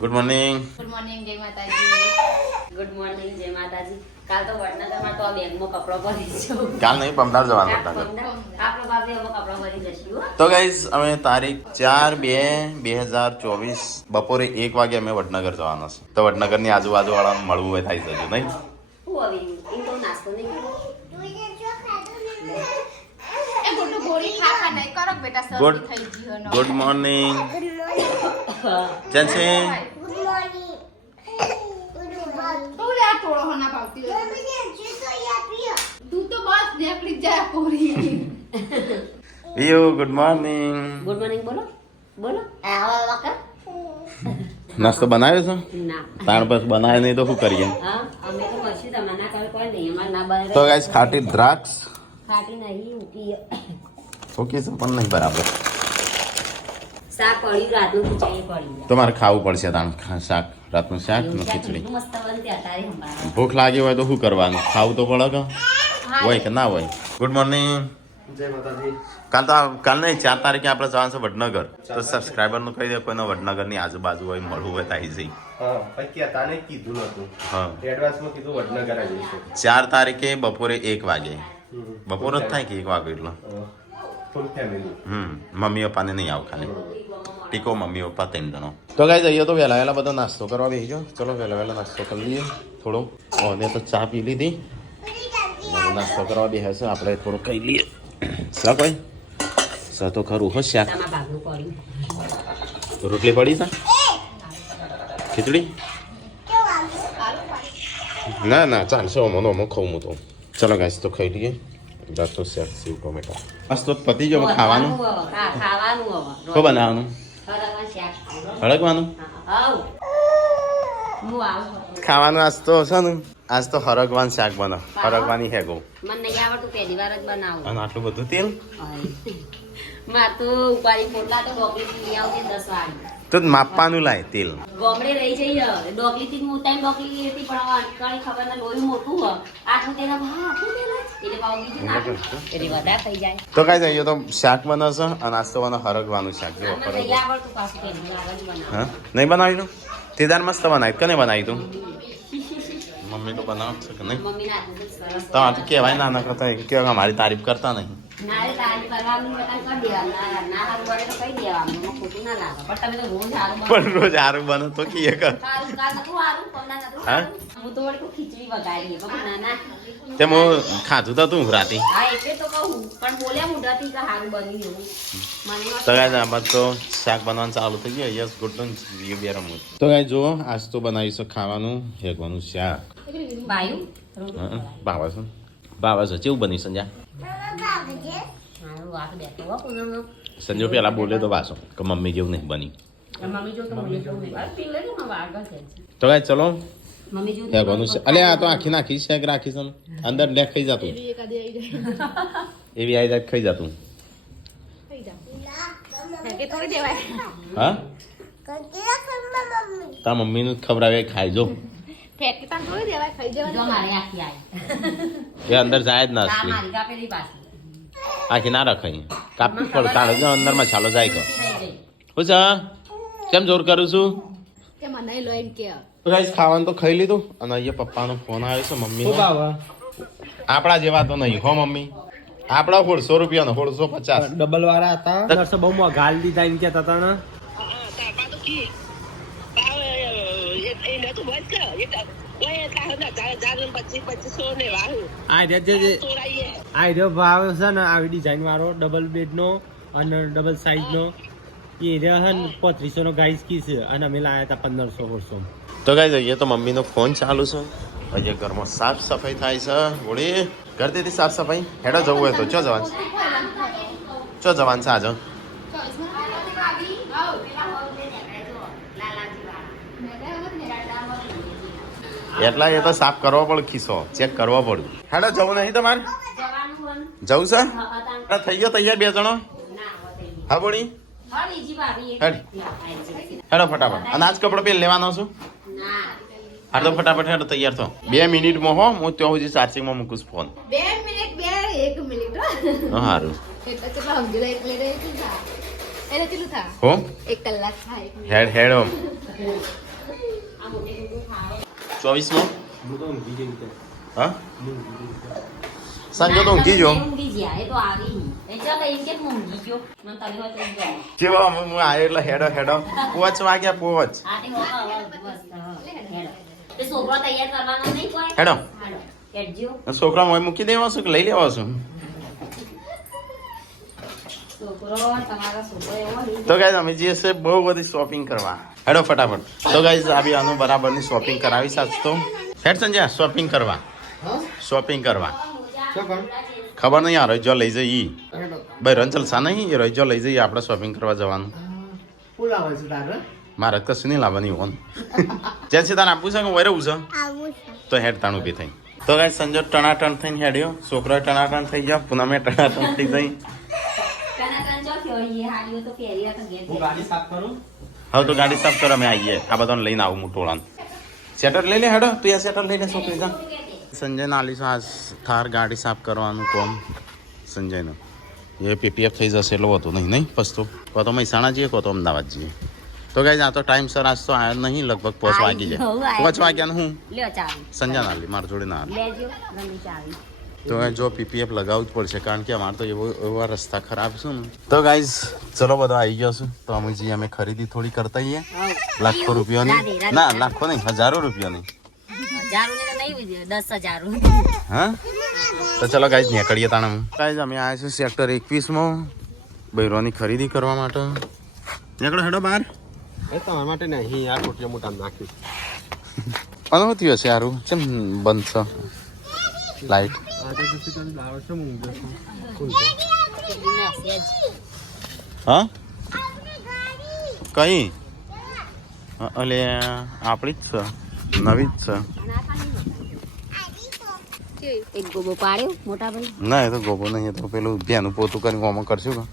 Good morning. Good morning, જય માતાજી. Good morning, જય માતાજી. કાલ તો વડનગરમાં તો આ બેગમાં કપડો ભરી છું. કાલ નહીં પમદાર જવાનું હતા. આપણો બાપે એમાં કપડો ભરી જશું હો. તો ગાઈઝ અમે તારીખ 4/2/2024 બપોરે 1 વાગે અમે વડનગર જવાના છે. તો વડનગરની આજુબાજુ વાળાને મળવું હોય થાય છે હજુ નહીં. હું હવે એ તો નાસ્તો નહીં કરું. એ ગુડ્ડુ ગોળી ખા નહીં કરો બેટા, શરદી ગુડ થઈ ગઈ હનો. Good morning. જનસે બોલે આ ટોળો હના ભાવતી હોય. તું તો બસ નીકળી જાય પોરી. You good morning. Good morning બોલો બોલો. આવા વાકા નાસ્તો બનાવ્યો છે? ના તાણ બસ બનાવે નહીં તો શું કરીએ. હા અમે તો મસ્તી તમારે ના કરે કોઈ નહીં અમાર ના બને તો ગાઈઝ ખાટી દ્રાક્ષ ખાટી નહીં ઉકી ઓકે છે પણ નહીં બરાબર. શાક પડી રાતનું ખીચડી પડી તમારે ખાવું પડશે તાણ શાક રાતનું શાક ને ખીચડી. મસ્ત બનતી અટારી સંભાળ ભૂખ લાગી હોય તો શું કરવાનું? ખાવું તો પડે કે હોય કે ના હોય. Good morning. જય માતાજી. કાલ નહીં 4 તારીખે આપણે જવાનું છે વડનગર. તો સબસ્ક્રાઈબરનું કહી દે કોઈને વડનગરની આજુબાજુ હોય મળવું હોય તો આવી જઈ. હા પછી કહેતા ને કીધું નતું. હા એડવાન્સમાં કીધું વડનગર આવી જઈશું. 4 તારીખે બપોરે 1 વાગે. બપોર જ થાય કે 1 વાગે એટલે ફૂલ ફેમિલી. મમ્મી પપ્પાને નહીં આવ ખાલી ટીકો મમ્મી પપ્પા 3 જણો. તો ગાઈ જઈએ તો વહેલા વહેલા બધો નાસ્તો કરવા બેસી જાઓ. ચલો વહેલા વહેલા નાસ્તો કરી લઈએ થોડો. ઓને તો ચા પી લીધી. નાસ્તો કરવા બેસે છે આપણે થોડું કહી લઈએ. શાક હોય સા તો ખરું હો શાક. તમારા ભાગનું પડ્યું રોટલી પડી છે ખીચડી ના ના ચાલશે ઓમો ખાઉં હું તો. ચલો ગાઈસ તો ખાઈ લઈએ. રાતનો શાક સેવ ટોમેટા બસ તો પતી ગયો. ખાવાનું ખાવાનું શું બનાવવાનું? હળગવાનું શાક હળગવાનું આવ હું આવું ખાવાનું આજ તો છે ને આજ તો હરગવાનું શાક બને. હરગવાની હેગો મને નહીં આવડતું પહેલી વાર જ બનાવું અને આટલું બધું તેલ માર તો ઉપાડી પોટલા તો ડોકલી લઈ આવજે 10 વાગે તો માપવાનું લાય તેલ. ગોમડે રહી જઈએ ડોકલી થી મોટાઈ ડોકલી લઈ હતી પણ હવે અટકાળી ખબર ના લોહી મોટું હોય આટલું તેલ આટલું તેલ એટલે પાવ બીજું નાખું એટલે વધારે થઈ જાય તો કઈ જઈએ તો શાક બનશે અને આજ તો બને હરગવાનું શાક. જો મને નહીં આવડતું પાછું પહેલી વાર જ બનાવું હા નહીં બનાવી તું? તે દાર મસ્ત બનાવી કને બનાવી તું? મમ્મી તો બનાવ છે કે નહીં? મમ્મી ના હાથનું સરસ તો આ તો કહેવાય ના કરતા કેવા મારી તારીફ કરતા નહીં. ના રે તારી કરવાનું બતા કરી દેવાનું ના હારું બને તો કહી દેવાનું એમાં ખોટું ના લાગે પણ તમે તો રોજ હારું બનાવો પણ રોજ સારું બને તો કીએ કર. હારું કાલ નતું હારું પમના નતું હા? હારું હું તો વળી ખીચડી વગાડી પણ ના ના તે હું ખાધું તો તું રાતી. હા એટલે તો કહું પણ બોલ્યા મુઢાથી કે હારું બન્યું એવું મને તો ગાય આમાં તો શાક બનાવવાનું ચાલુ થઈ ગયું. યસ ગુડ બે રમવું. તો ગાય જુઓ આજ તો બનાવીશું ખાવાનું હેગવાનું શાક. બાયું ભાવે છે ભાવે છે કેવું બની સંજ્યા? હારું વાત બેઠો હો પૂનમનો સંજો પેલા બોલે તો પાછો કે મમ્મી જેવું નહીં બની. મમ્મી જો તો મને જો આ પીલે ને માં આગળ છે તો ગાય ચલો મમ્મી જો હેગવાનું છે. અલે આ તો આખી નાખી શાક રાખી છે ને. અંદર લે ખાઈ જતું એવી આવી જાય ખાઈ જતું. કે થોડી દેવાય. હા તા મમ્મીને ખવડાવે ખાઈ જો ફેંકી તાન થોડી દેવાય, ખાઈ જો જવાનું. મારે આખી આવી એ અંદર જાય જ ના આ અસલી. મારી કાપેલી પાછી આખી ના રખાય કાપવી પડે તારે જો અંદરમાં ચાલો જાય કે થઈ ગઈ હું છે કેમ જોર કરું છું? કે મને લો એમ કે તો ગાઈસ ખાવાનું તો ખાઈ લીધું અને અહીંયા પપ્પાનો ફોન આવ્યો છે મમ્મી આપણા જેવા તો નહીં હો મમ્મી. આપણા 150 રૂપિયાનો 150. ડબલ વાળા હતા. નર્સો બહુ મોંઘા દીધા એમ કહેતા હતા ને. આ રહ્યો ભાવ છે ને આવી ડિઝાઇન વાળો ડબલ બેડ નો અને ડબલ સાઈઝ નો એ રહ્યો છે ને 3500 નો ગાઈસ કી છે અને અમે લાયા હતા 1500 તો ગાઈસ અહીંયા તો મમ્મીનો ફોન ચાલુ છે. અહીંયા ઘરમાં સાફ સફાઈ થાય છે. ઓળી કરી દીધી સાફ સફાઈ. હેડો જવું હોય તો ચો જવાનું છે આજે? એટલા એ તો સાફ કરવો પડે ખિસ્સો ચેક કરવો પડે. હેડો જવું નહીં તમારે? જવાનું જવું છે? હા થઈ ગયો તૈયાર 2 જણો? હા બોડી હા બીજી ભાભી હેડ હેડો ફટાફટ. અને આજ કપડો પહેરી લેવાનો છું. ના હા તો ફટાફટ હેડો તૈયાર થો. 2 મિનિટમાં હો હું ત્યાં સુધી ચાર્જિંગમાં મૂકું છું ફોન. 2 મિનિટ 1 મિનિટ સારું એટલે કેટલા સમજી લે એટલે એટલું થા. એટલે કેટલું થા? હો 1 કલાક થાય. 1 મિનિટ. હેડ હેડો આ મોટી મોટું ખાવે 24માં હું તો ઊંઘી જઈ રીતે હા હું ઊંઘી જઈ સાંજે તો ઊંઘી જો ઊંઘી ગયા એ તો આવી એટલે કઈ કે હું ઊંઘી ગયો મને તને વાત જ ગમે કેવા હું આયો એટલે હેડો 5 વાગ્યા 5 આ તે હોવા બસ હેડો તે છોકરો તૈયાર કરવાનો નહીં કોઈ હેડો હાલો કેડજો છોકરા મોય મૂકી દેવા છું કે લઈ લેવા છું છોકરો તમારા છોકરો એવો નહીં તો ગાઈઝ અમે જઈએ છે બહુ બધી શોપિંગ કરવા હેડો ફટાફટ તો ગાઈઝ આ બી આનું બરાબરની શોપિંગ કરાવી સાચ તો હેડ સંજય શોપિંગ કરવા ખબર નહીં આ રજો લઈ જઈએ ભાઈ રંચલ સા નહીં એ રજો લઈ જઈએ આપણે શોપિંગ કરવા જવાનું મારે કશું નહીં લાવવાની ઓન જ્યાં છે તારે આપવું છે કે વરે છે તો હેડ તાણું બી થઈ તો ગાઈઝ સંજય ટણાટણ થઈને હેડ્યો છોકરો ટણાટણ થઈ ગયા પૂનમે ટણાટણ થઈ ગઈ હું ગાડી સાફ કરું હવે તો ગાડી સાફ કરો અમે આવીએ આ બધાને લઈને આવું હું ટોળાને સેટર લઈ લે હેડો તું એ સેટર લઈ લે છોકરી જા સંજય નાલી આ થાર ગાડી સાફ કરવાનું કોમ સંજયનું એ પીપીએફ થઈ જશે એટલું હતું નહીં પસ્તો કો તો મહેસાણા જઈએ કો તો અમદાવાદ જઈએ તો ગાઈઝ આ તો ટાઈમસર આજ તો આવ્યો નહીં લગભગ 5 વાગી જાય 5 વાગ્યાનું હું લ્યો ચાવી સંજય નાલી મારા જોડે ના લેજો મને ચાવી તો જો પીપીએફ લગાવવું જ પડશે કારણ કે અમારે તો એવા રસ્તા ખરાબ છે ને તો ગાઈઝ ચલો બધો આવી ગયો છું તો અમે ખરીદી થોડી કરતા આવીએ લાખો રૂપિયાની ના લાખો નહીં હજારો રૂપિયાની 10,000 હા તો ચલો ગાઈઝ નીકળીએ તાણે ગાઈઝ અમે આવ્યા છું સેક્ટર 21માં બૈરોની ખરીદી કરવા માટે નીકળો હેડો બહાર એ તમારા માટે નહીં આ ટોટિયા મોટા નાખ્યું અનુભૂતિ હશે સારું કેમ બંધ છે લાઈટ હા કઈ અલે આપણી જ છે નવી જ છે એક ગોબો પાડ્યો મોટા ભાઈ ના એ તો ગોબો નહીં એ તો પેલું ભેનું પોતું કરીને ઓમાં કરશું કે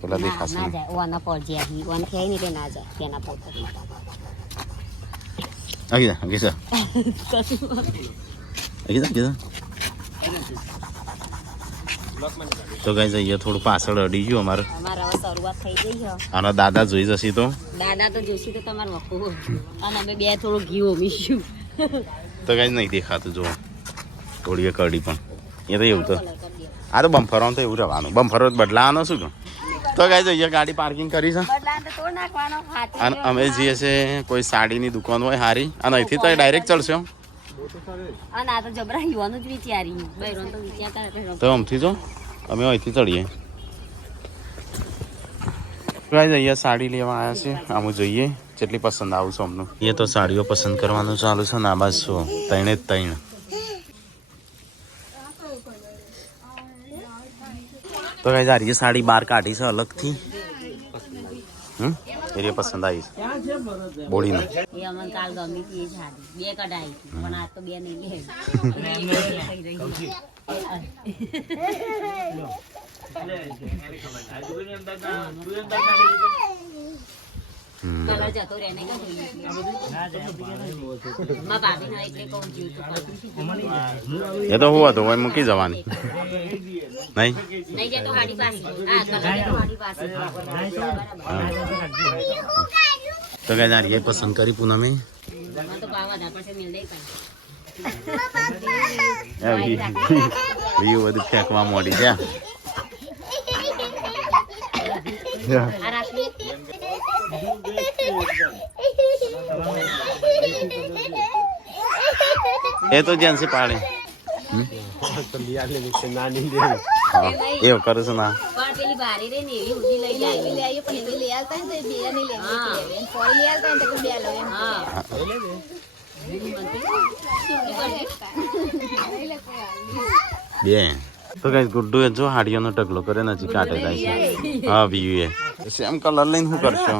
પેલા દેખાશે ના જાય ઓના પર જ્યાં ઓન થાય ને તે ના જાય તેના પોતા આગી જા તો ગાઈઝ અહીંયા થોડું પાછળ અડી ગયું અમારે અમારે હવે શરૂઆત થઈ ગઈ છે આના દાદા જોઈ જશે તો દાદા તો જોશી તો તમારે વખો અને અમે બે થોડું ઘી ઓમીશું તો ગાઈઝ નહીં દેખાતું જો થોડી કડી પણ એ તો એવું તો આ તો બમ્ફરો તો એવું રહેવાનું બમ્ફરો બદલાવાનો શું કે તો ગાઈઝ અહીંયા ગાડી પાર્કિંગ કરી છે અને અમે જઈએ છીએ કોઈ સાડીની દુકાન હોય સારી અને અહીંથી તો ડાયરેક્ટ ચડશો અને આ તો જબરા યુવાનું જ વિચારી બૈરોન તો વિચારતા તો આમથી જો અમે અહીંથી ચડીએ ગાઈઝ અહીંયા સાડી લેવા આવ્યા છે આમ જોઈએ જેટલી પસંદ આવું છું અમનું એ તો સાડીઓ પસંદ કરવાનું ચાલુ છે ને આ બાજુ શું ત્રણે જ ત્રણ તો ગાઈઝ આ રીએ સાડી બહાર કાઢી છે અલગથી એ પસંદ આવી છે બોડીને એ અમને કાલ ગમી હતી એ સાડી બે કઢાઈ પણ આ તો બે નહીં કલર જતો રહે નહીં ભાભી ના એટલે કહું એ તો હું હતું હોય મૂકી જવાની નહીં નહીં જતો હાડી પાસે હા કલર હાડી પાસે તો ગાઈઝ આ રીએ પસંદ કરી પૂનમે મને તો પાવા દા પછી મિલ દે બીજું બધું ફેંકવા મોડી ગયા આ રાખી એ તો જેન્સી પાડે એવું કરું છું ના પણ પેલી બારી રે ને એવી ઉડી લઈ જાય બે તો કઈ ગુડ્ડુ એ જો હાડીઓનો ટકલો કરે નજીક કાઢે જાય છે હા બીજું એ સેમ કલર લઈને શું કરશો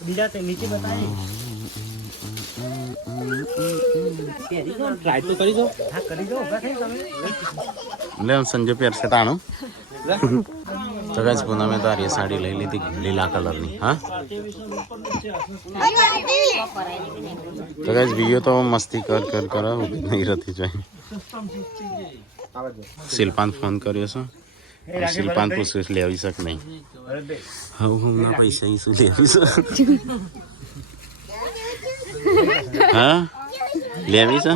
બીજા તે નીચે બતાવી ટ્રાય તો કરી દો હા કરી દો ઉભા થઈ તમે લે સંજય પહેરશે તાણું તો ગાઈસ પૂનમે તો આ સાડી લઈ લીધી લીલા કલરની હા તો ગાઈસ વિડિયો તો મસ્તી કર ઉભી નહીં રહેતી જોઈએ શિલ્પાન ફોન કર્યો છે શિલ્પાન પૂછું લેવી શક નહીં હું ના પૈસા શું લેવી શક હા લેવી છે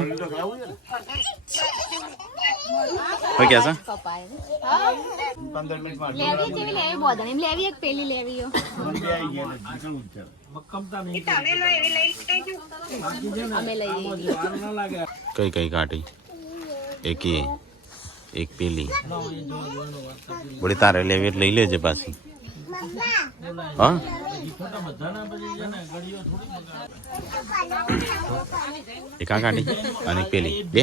क्या सा લેવી જેવી લેવી બોધણી લેવી એક પેલી લેવી અમે લઈએ કઈ કઈ કાઢી એક એ એક પેલી બડી તારે લેવી લઈ લેજે પાછી હા એક આ કાઢી અને પેલી બે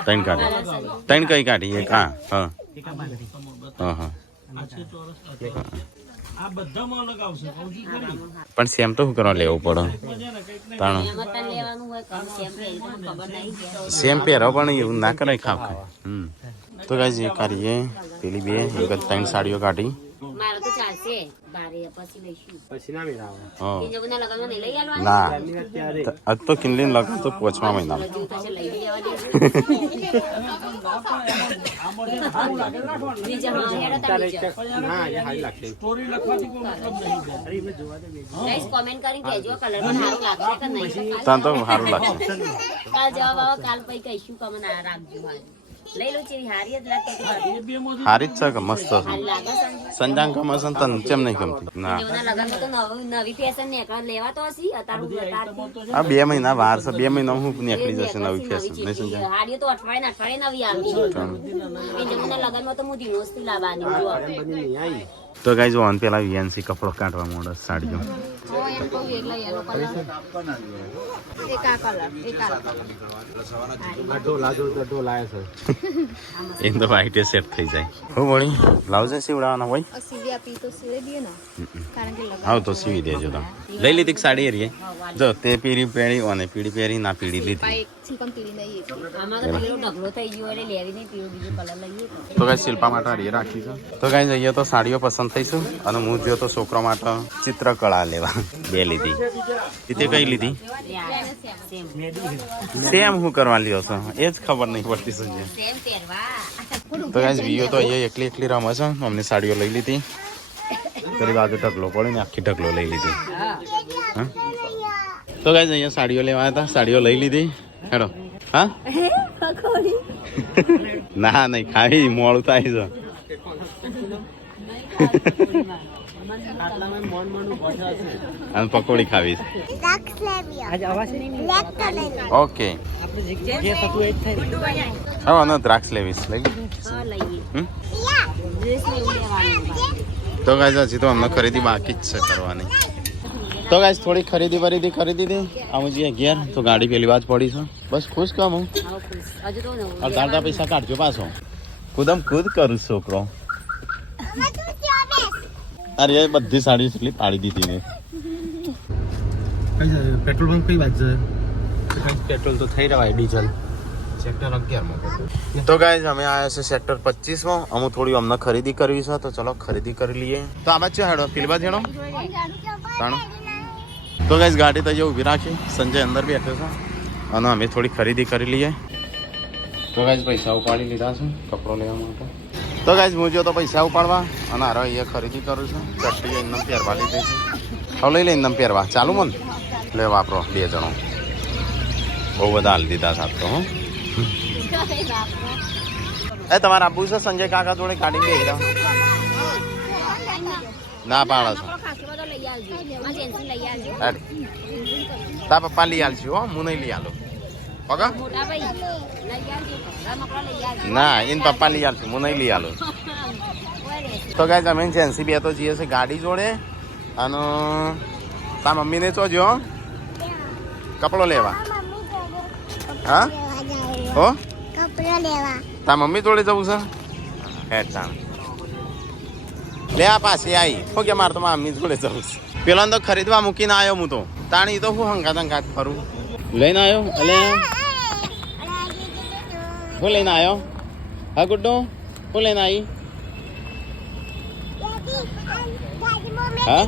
ત્રણ કાઢી ત્રણ કઈ કાઢી એક હા હા હા હા પણ સેમ તો શું કરવા લેવું પડે તાણો સેમ પહેરો પણ એવું ના કરાય ખાવ તો ગાઈઝ એ કાઢીએ પેલી બે એક ત્રણ સાડીઓ કાઢી મારે તો ચાલશે બારે પછી લઈશું પછી ના મેળાવે હા કિંજોના લગનમાં નહીં લઈ આવવાનું ના આજ તો કિનલીન લગન તો 5મા મહિનામાં હજુ તો છે લઈ લેવા દેજો બીજા હા હેડા ના એ હાઈ લાગશે ગાઈસ કોમેન્ટ કરીને કહેજો કલર પણ સારું લાગશે કે નહીં તાન તો સારું લાગશે કાલ જવાબ આવે કાલ પછી કહીશું કે મને આ રાખજો લઈ લો ચીરી હારી જ લાગતી હારી જ છે કે મસ્ત છે હારી લાગે સંજાંગ ગમે છે તને કેમ નહીં ગમતી ના કિંજોના લગનમાં તો નવી ફેશન નીકળ લેવા તો હસી અત્યારે આ 2 મહિના વાર છે 2 મહિનામાં હું નીકળી જશે નવી ફેશન નહીં સમજાય હાડીઓ તો અઠવાડિયે નવી આવી કિંજોના લગનમાં તો હું ધીનોસ્તી લાવવાની જો તો ગાઈઝ ઓન પેલા વીએનસી કપડો કાઢવા માંડે સાડીઓ એમ કહું એકલા યેલો કલર એક આ કલર એક આ ઢોલા છે એમ તો વાઈટ સેટ થઈ જાય હું વળી બ્લાઉઝ સીવડાવવાના હોય સીવી આપી તો સીવી દઈએ ને કારણ કે લગન હા તો સીવી દેજો તમે લઈ લીધી સાડી એરીએ જો તે પીળી પહેરી અને પીળી પહેરી ના પીળી લીધી એક છીકમ પીડી લઈએ આમાં તો પેલો ઢગલો થઈ ગયો એટલે લેવી નહીં પીળો બીજો કલર લઈએ તો ગાઈઝ શિલ્પા માટે હારી રાખી છે તો ગાઈઝ અહીંયા તો સાડીઓ પસંદ થઈશું અને હું જો તો છોકરા માટે ચિત્રકળા લેવા બે લીધી તે કઈ લીધી સેમ હું કરવા લ્યો છો એ જ ખબર નહીં પડતી સંજય સેમ પહેરવા તો ગાઈઝ વિયો તો અહીંયા એકલી રમે છે અમને સાડીઓ લઈ લીધી પેલી બાજુ ઢગલો પડે ને આખી ઢગલો લઈ લીધી હા તો ગાઈઝ અહીંયા સાડીઓ લેવા હતા સાડીઓ લઈ લીધી હેડો હા ના નહીં ખાવી મોડું થાય છે અને પકોડી ખાવી ઓકે હવે દ્રાક્ષ લેવીશ લઈ હા લઈએ હમ? ડ્રેસ ને એવું લેવાનું તો ગાઈઝ હજી તો અમને ખરીદી બાકી જ છે કરવાની તો ગાઈઝ થોડી ખરીદી કરી દીધી આમ જઈએ ઘેર તો ગાડી પેલી વાત પડી છે બસ ખુશ કામ હું હજુ તો નવું અડધા પૈસા કાઢજો પાછો ખુદમ ખુદ કરું છોકરો અરે એ બધી સાડી એટલી પાડી દીધી ને પેટ્રોલ પંપ કઈ વાત છે પેટ્રોલ તો થઈ રહ્યા ડીઝલ સેક્ટર 11 તો ગાઈઝ અમે આવ્યા છે સેક્ટર 25 માં અમુક થોડી અમને ખરીદી કરવી છે તો ચલો ખરીદી કરી લઈએ તો આ બાજુ હેડો પેલી બાજુ હેડો તાણો તો ગાઈઝ ગાડી તો અહીંયા ઊભી રાખી સંજય અંદર બેઠો છે અને અમે થોડી ખરીદી કરી લઈએ તો ગાઈઝ પૈસા ઉપાડી લીધા છે કપડો લેવા માટે તો ગાઈઝ હું જો તો પૈસા ઉપાડવા અને હારો અહીંયા ખરીદી કરું છું ચટ્ટી એમને પહેરવા લીધી છે હવે લઈ લે એમને પહેરવા ચાલુ મન લે વાપરો 2 જણો બહુ બધા હાલ દીધા સાત તો હું એ તમારે આપવું છે સંજય કાકા જોડે ગાડી બે ના પાડે છે તા પપ્પા લઈ આલશું હો હું નહીં લઈ આલો ઓકે મોટા ભાઈ લઈ આવજો રમકડા લઈ આવજો ના એને પપ્પા લઈ આલશું હું નહીં લઈ આલો તો ગાઈઝ અમે જેન્સી બે તો જઈએ છે ગાડી જોડે અને તા મમ્મીને ચોજો કપડો લેવા હા હો કપડા લેવા તા મમ્મી જોડે જવું છે હે તાણ લે આ પાછી આવી હો કે મારે તો મમ્મી જોડે જવું છે પેલા તો ખરીદવા મૂકીને આવ્યો હું તો તાણી તો હું હંગાત ફરું લઈને આવ્યો એટલે હું લઈને આવ્યો હા ગુડ્ડો હું લઈને આવી હા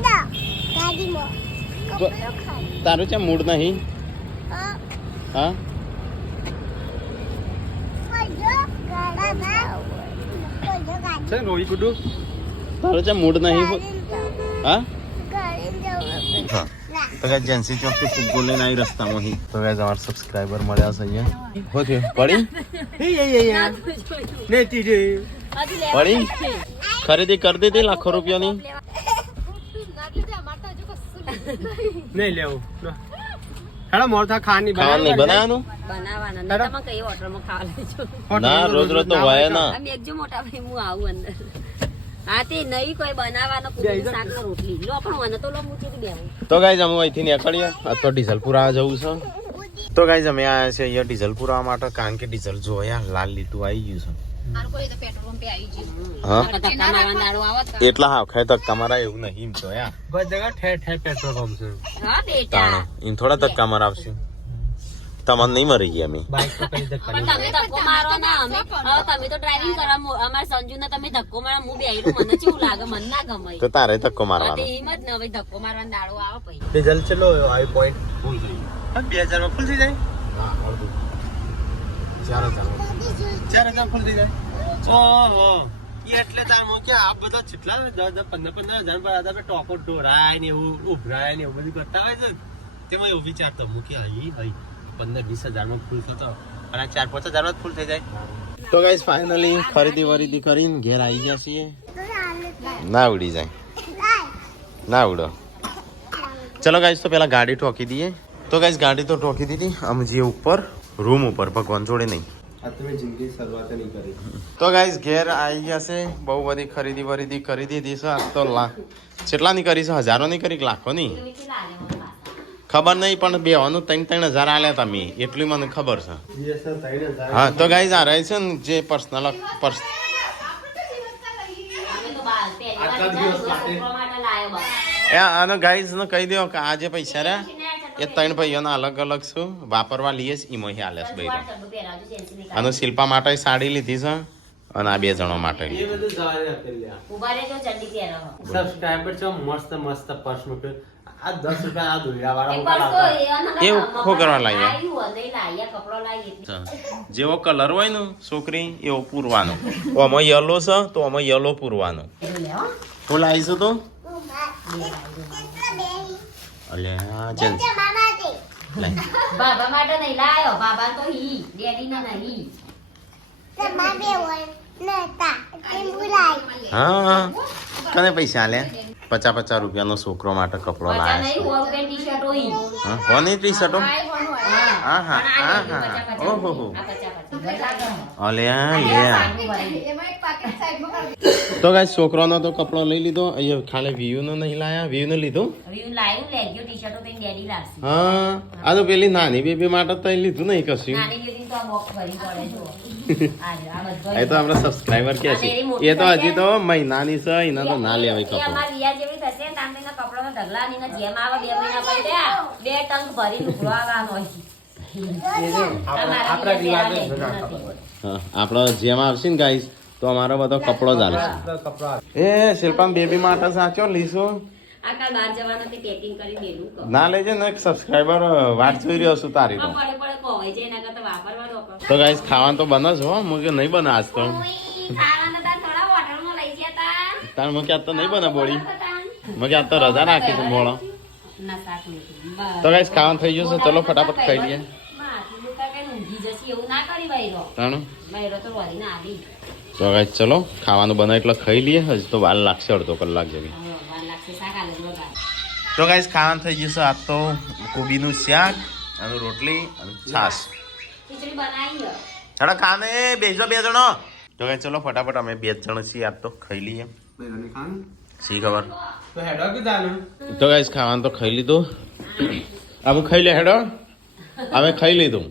તારું છે મૂડ નહીં હા છે રોઈ ગુડુ તારો છે મૂડ નહીં હા હા તો ગાઈસ જેન્સી ચોકથી ફૂટબોલ લઈને આવી રસ્તામાં અહીં તો ગાઈસ અમારા સબસ્ક્રાઇબર મળ્યા છે અહીંયા હો છે પડી પડી ખરીદી કરી દીધી લાખો રૂપિયાની નહીં લેવું હેડો મોર થા ખાવાની ખાવાનું નહીં બનાવવાનું બનાવવાના તમે કઈ હોટલમાં ખાવા લેજો ના રોજ રોજ તો હોય ના અમે એકજો મોટા ભાઈ હું આવું અંદર હા તે નહીં કોઈ બનાવવાનો કુકરી શાક ને રોટલી લો પણ મને તો લો મૂકી દેવું તો ગાઈસ અમે અહીંથી નીકળીએ આ તો ડીઝલપુર આ જવું છે તો ગાઈસ અમે આયા છે અહીંયા ડીઝલપુર આવવા માટે કારણ કે ડીઝલ જોયા લાલ લીધું આવી ગયું છે મારું કોઈ તો પેટ્રોલ પંપે આવી ગયું હા ધક્કા મારવાનો દાડો આવત એટલા હા ખાય તક તમારા એવું નહીં જોયા બસ જગા ઠેર ઠેર પેટ્રોલ પંપ છે હા બેટા તાણે ઇન થોડા ધક્કા મરાવશે તમને નહીં મરી ગયા અમે બાઈક તો કઈ ધક્કા પણ તમે ધક્કો મારો ના અમે હવે તમે તો ડ્રાઇવિંગ કરો અમાર સંજુ ને તમે ધક્કો મારો હું બેહીરું મને કેવું લાગે મને ના ગમે તો તારે ધક્કો હા, મારવાનો તે એમ જ ને હવે ધક્કો મારવાનો દાડો આવે પછી ડીઝલ ચલો આવી પોઈન્ટ ફૂલ થઈ 2000 માં ફૂલ થઈ જાય હા અડધું 4000 ફૂલ થઈ જાય ઓહો એટલે તાર કે આ બધા કેટલા 10 15,000 પર આધાર પર ટોપો ઢોરાય ને એવું ઉભરાય ને એવું બધું કરતા હોય છે તેમાં એવું વિચારતો હું કે અહીં 15-20,000 માં ફૂલ થતો અને 4-5,000 માં ફૂલ થઈ જાય તો ગાઈસ ફાઇનલી ખરીદી વરીદી કરીને ઘેર આવી ગયા છીએ ના ઉડી જાય ના ઉડો ચલો ગાઈસ તો પેલા ગાડી ઠોકી દઈએ તો ગાઈસ ગાડી તો ઠોકી દીધી અમે જે ઉપર રૂમ ઉપર ભગવાન જોડે નહીં તો ગાઈસ ઘેર આવી ગયા છે બહુ બધી ખરીદી વરીદી કરી દીધી છે આજ તો કેટલાની કરી છે હજારોની કરી કે લાખોની ખબર નહીં પણ બેવાનું 3,000 આલ્યા તમે એટલી મને ખબર છે હા તો ગાઈસ આ રહે છે ને જે પર્સનલ અમે તો બાર પહેલી વાર છોકરા માટે લાયો બસ અને ગાઈસ ને કહી દો કે આ જે પૈસા રહ્યા એ 3 ભાઈઓના અલગ અલગ છું વાપરવા લઈએ છે એમાં આલ્યા છે ભાઈ અને શિલ્પા માટે સાડી લીધી છે અને આ 2 જણો માટે એ બધું જવાને આપી લે ઉભા રહેજો ચડ્ડી પહેરો સબસ્ક્રાઇબર છે મસ્ત મસ્ત પર્સ મૂકે આ 10 રૂપિયા આ દોરા વાળા એક પરસો એવું ખો કરવા લાગ્યા આવ્યું નહીં લાયા કપડો લાવી જેવો કલર હોય ને છોકરી એવો પૂરવાનો આમાં યલો છે તો આમાં યલો પૂરવાનો હું લાવીશું તો અલ્યા ચલ બાબા માટે નહીં લાયો બાબા તો હી ડેડી ના નહીં હા કને પૈસા આલ્યા 50 રૂપિયાનો છોકરો માટે કપડો પચા લાવ્યા નહીં 100 રૂપિયા ટી-શર્ટ હોય હા કોની ટી શર્ટો હા હા હા ઓહો હો અલ્યા લ્યા એમાં એક પાકેટ સાઈડમાં કરી તો ગાઈસ છોકરાનો તો કપડો લઈ લીધો અહીંયા ખાલી વ્યૂ નો નહીં લાયા વ્યૂ નો લીધો હવે લાયું લેગ્યો ટી-શર્ટો તો ડેડી લાવશે હા આ તો પેલી નાની બેબી માટે તો લીધું નહીં કશું નાની બેબી તો આ બોક્સ ભરી પડે જો આ બધું એ તો આપણા સબસ્ક્રાઇબર કે છે એ તો હજી તો મહિનાની છે એના તો ના લેવાય એ કપડો અમાર રિયા જેવી થશે ને તાંબીના કપડાનો ઢગલા ની જેમ આવે 2 મહિના પછી 2 ટંક ભરી લુગડો આવવાનો હોય આપણા રિવાજ હા આપણો જેમ આવશે ને ગાઈસ તો અમારો બધો કપડો જ હાલશે કપડા એ શિલ્પા બેબી માટે સાચો લીસો આ કાલ બહાર જવાનું તે પેકિંગ કરી દેલું કહો ના લેજે ને એક સબસ્ક્રાઇબર વાટ જોઈ રહ્યો છું તારી તો પડે પડે કોવાય છે એના કરતા વાપરવાનો કહો તો ગાઈસ ખાવાનું તો બને છો મુકે નહીં બને આજ તો સારાના તા થોડા હોટલમાં લઈ ગયા તા તાર મુકે આજ તો નહીં બને બોળી મુકે આજ તો રજા રાખી છે મોળો ના શાક નથી તો ગાઈસ ખાવાનું થઈ ગયું છે ચલો ફટાફટ ખાઈ લઈએ ઊંઘી જશે એવું ના કરી ભાઈરો તાણું ભાઈરો તો વળી ના આવી તો ગાઈસ ચલો ખાવાનું બને એટલે ખાઈ લઈએ હજી તો વાર લાગશે અડધો કલાક જેવી વાર લાગશે શાક આલે જોરદાર તો ગાઈસ ખાવાનું થઈ ગયું છે આજ તો કોબીનું શાક અને રોટલી અને છાશ ખીચડી બનાવી હેડો ખાને બેસો 2 જણો તો ગાઈસ ચલો ફટાફટ અમે 2 જણ છીએ આજ તો ખાઈ લઈએ શી ખબર તો હેડો કે જાનું તો ગાઈસ ખાવાનું તો ખાઈ લીધું અમે ખાઈ લે હેડો અમે ખાઈ લીધું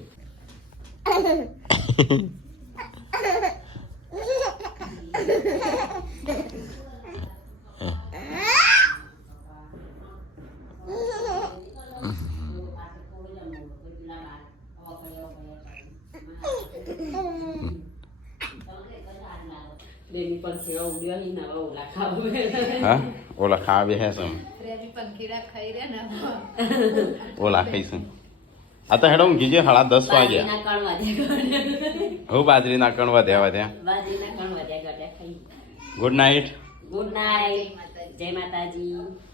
બેબી પર સેવા ઉડ્યો ની નવા ઓલા ખાવ હા ઓલા ખાવા બેહે છે રેબી પંખીડા ખાઈ રહ્યા ને ઓલા ખાઈશું આ તો હેડો ઊંઘી જાય 10:30 વાગ્યા બાજરીના કણ વધ્યા હું બાજરીના કણ વધ્યા બાજરીના કણ વધ્યા ખાઈ ગુડ નાઇટ ગુડ નાઇટ જય માતાજી